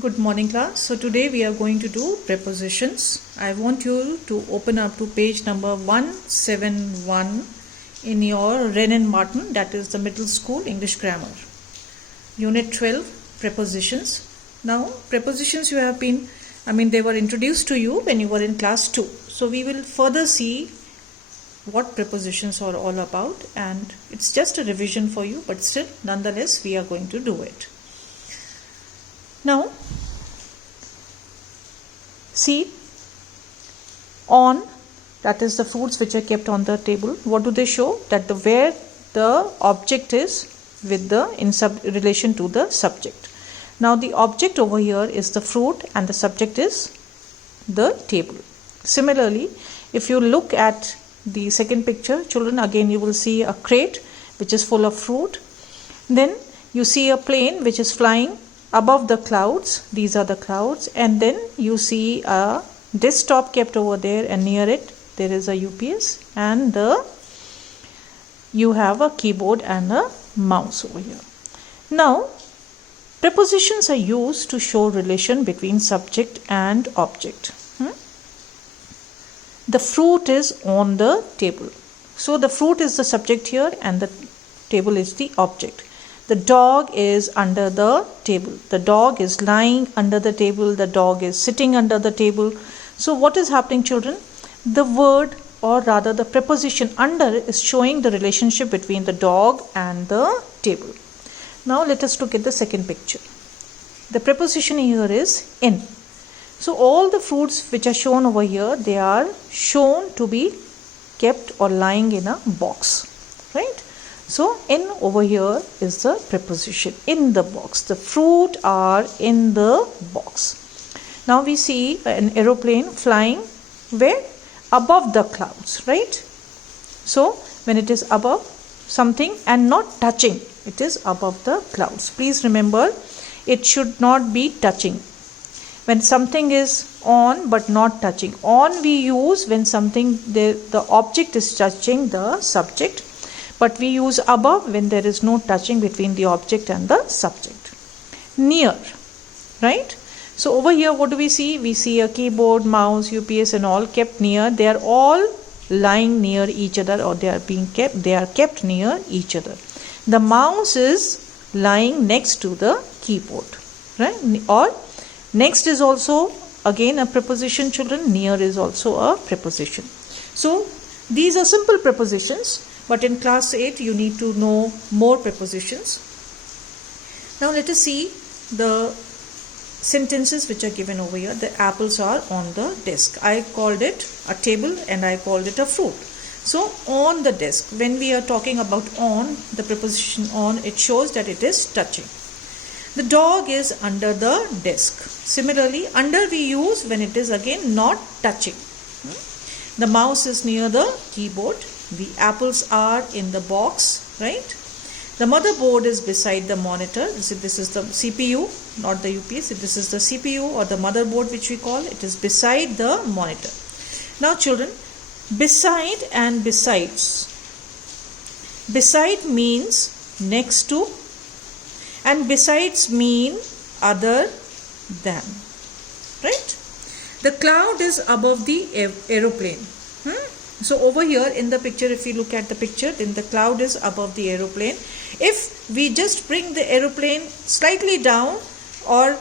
Good morning class. So today we are going to do prepositions. I want you to open up to page number 171 in your Wren and Martin, that is the middle school English grammar. Unit 12, prepositions. Now prepositions they were introduced to you when you were in class 2. So we will further see what prepositions are all about, and it's just a revision for you, but still nonetheless we are going to do it. Now, see, on, that is the fruits which are kept on the table. What do they show? That where the object is with the relation to the subject. Now the object over here is the fruit and the subject is the table. Similarly, if you look at the second picture, children, again you will see a crate which is full of fruit. Then you see a plane which is flying above the clouds. These are the clouds, and then you see a desktop kept over there, and near it there is a UPS, and you have a keyboard and a mouse over here. Now prepositions are used to show relation between subject and object. The fruit is on the table, so the fruit is the subject here and the table is the object. The dog is under the table. The dog is lying under the table. The dog is sitting under the table. So what is happening, children? The word, or rather the preposition under, is showing the relationship between the dog and the table. Now let us look at the second picture. The preposition here is in. So all the fruits which are shown over here, they are shown to be kept or lying in a box, right? So in over here is the preposition, in the box. The fruit are in the box. Now we see an aeroplane flying where? Above the clouds, right? So when it is above something and not touching, it is above the clouds. Please remember, it should not be touching. When something is on but not touching. On we use when something, the object is touching the subject. But we use above when there is no touching between the object and the subject. Near, right? So over here what do we see? We see a keyboard, mouse, UPS and all kept near. They are all lying near each other, or they are kept near each other. The mouse is lying next to the keyboard, right? Or next is also again a preposition, children. Near is also a preposition. So these are simple prepositions. But in class 8, you need to know more prepositions. Now let us see the sentences which are given over here. The apples are on the desk. I called it a table and I called it a fruit. So on the desk, when we are talking about on, the preposition on, it shows that it is touching. The dog is under the desk. Similarly, under we use when it is again not touching. The mouse is near the keyboard. The apples are in the box, right? The motherboard is beside the monitor. This is the CPU, not the UPS. This is the CPU or the motherboard which we call. It is beside the monitor. Now children, beside and besides. Beside means next to, and besides mean other than, right? The cloud is above the aeroplane. So over here in the picture, if you look at the picture, then the cloud is above the aeroplane. If we just bring the aeroplane slightly down, or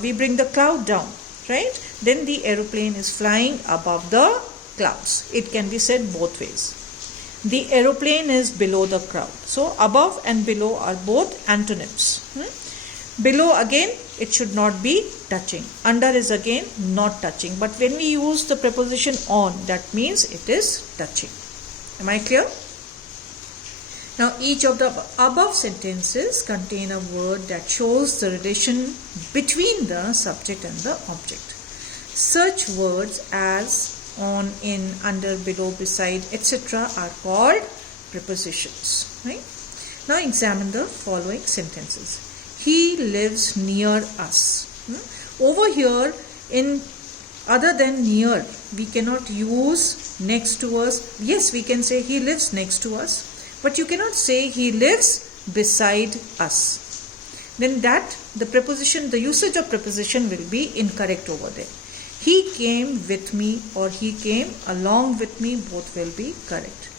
we bring the cloud down, right, then the aeroplane is flying above the clouds. It can be said both ways. The aeroplane is below the cloud. So above and below are both antonyms. Below again, it should not be touching. Under is again not touching. But when we use the preposition on, that means it is touching. Am I clear? Now each of the above sentences contain a word that shows the relation between the subject and the object. Such words as on, in, under, below, beside, etc. are called prepositions. Right? Now examine the following sentences. He lives near us. Over here, in other than near, we cannot use next to us. Yes, we can say he lives next to us, but you cannot say he lives beside us. then that the preposition, the usage of preposition will be incorrect over there. He came with me or he came along with me, both will be correct.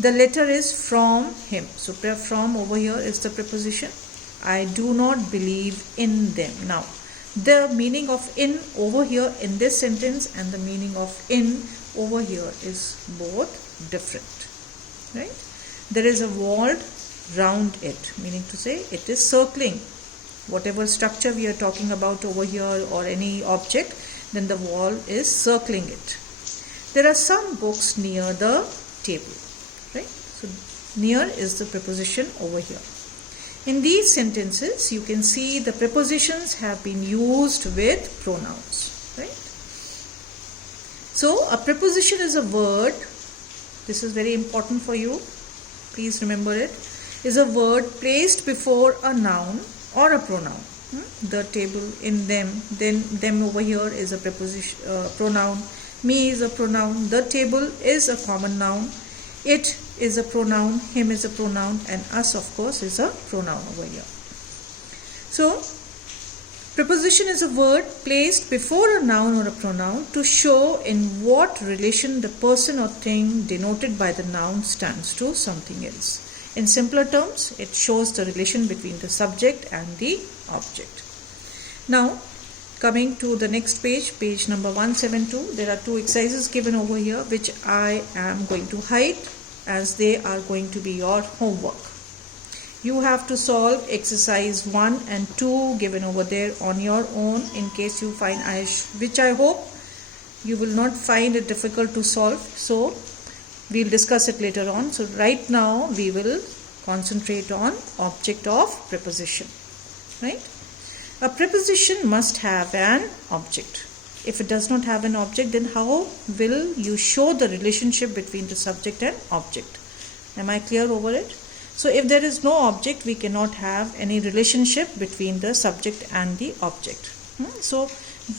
The letter is from him. So from over here is the preposition. I do not believe in them. Now, the meaning of in over here in this sentence and the meaning of in over here is both different. Right? There is a wall round it, meaning to say it is circling. Whatever structure we are talking about over here or any object, then the wall is circling it. There are some books near the table. Right? So near is the preposition over here. In these sentences, you can see the prepositions have been used with pronouns. Right? So a preposition is a word. This is very important for you. Please remember it. Is a word placed before a noun or a pronoun. The table, in them, then them over here is a preposition, pronoun. Me is a pronoun. The table is a common noun. It is a pronoun. Him is a pronoun. And us, of course, is a pronoun over here. So, preposition is a word placed before a noun or a pronoun to show in what relation the person or thing denoted by the noun stands to something else. In simpler terms, it shows the relation between the subject and the object. Now, coming to the next page, page number 172, there are two exercises given over here which I am going to hide as they are going to be your homework. You have to solve exercise 1 and 2 given over there on your own in case you find, which I hope you will not find it difficult to solve. So, we'll discuss it later on. So, right now we will concentrate on object of preposition. Right? A preposition must have an object. If it does not have an object, then how will you show the relationship between the subject and object? Am I clear over it? So if there is no object, we cannot have any relationship between the subject and the object. So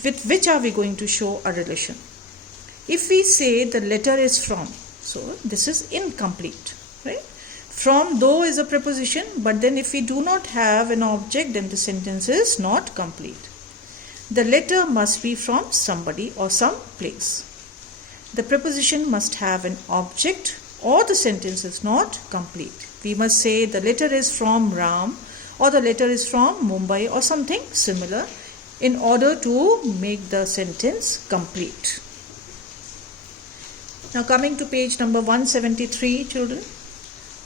with which are we going to show a relation? If we say the letter is from, so this is incomplete, right? From, though, is a preposition, but then if we do not have an object, then the sentence is not complete. The letter must be from somebody or some place. The preposition must have an object or the sentence is not complete. We must say the letter is from Ram or the letter is from Mumbai or something similar in order to make the sentence complete. Now coming to page number 173, children.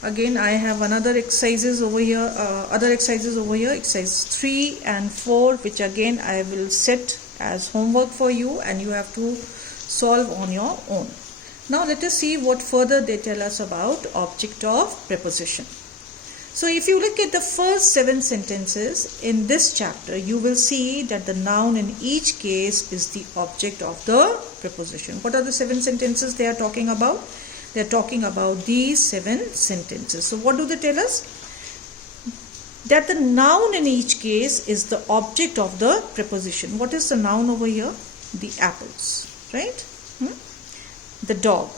Again, I have other exercises over here, exercise 3 and 4, which again I will set as homework for you and you have to solve on your own. Now let us see what further they tell us about object of preposition. So if you look at the first 7 sentences in this chapter, you will see that the noun in each case is the object of the preposition. What are the 7 sentences they are talking about? They are talking about these 7 sentences. So what do they tell us? That the noun in each case is the object of the preposition. What is the noun over here? The apples, right? The dog,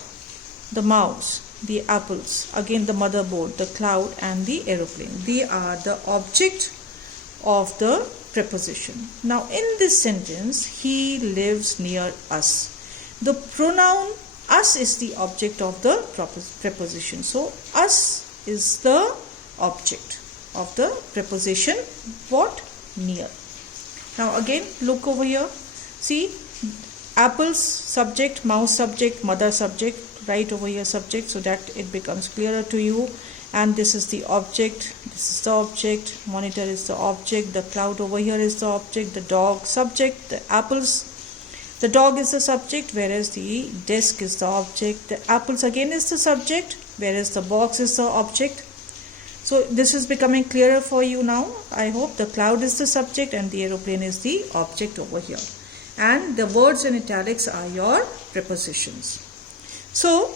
the mouse, the apples, again the motherboard, the cloud and the aeroplane. They are the object of the preposition. Now in this sentence, he lives near us. The pronoun us is the object of the preposition. So us is the object of the preposition what? Near. Now again look over here. See, apples subject, mouse subject, mother subject, right over here subject, so that it becomes clearer to you. And this is the object, this is the object, monitor is the object, the cloud over here is the object, the dog subject, the apples, the dog is the subject, whereas the desk is the object, the apples again is the subject, whereas the box is the object. So this is becoming clearer for you now. I hope the cloud is the subject and the aeroplane is the object over here. And the words in italics are your prepositions. So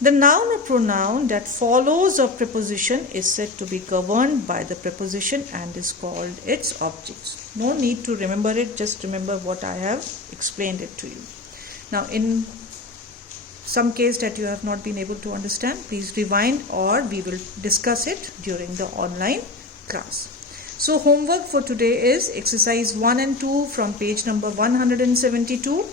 the noun or pronoun that follows a preposition is said to be governed by the preposition and is called its objects. No need to remember it, just remember what I have explained it to you. Now in some case that you have not been able to understand, please rewind or we will discuss it during the online class. So homework for today is exercise 1 and 2 from page number 172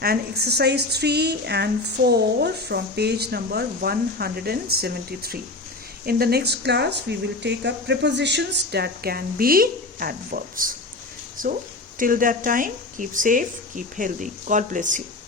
and exercise 3 and 4 from page number 173. In the next class, we will take up prepositions that can be adverbs. So till that time, keep safe, keep healthy. God bless you.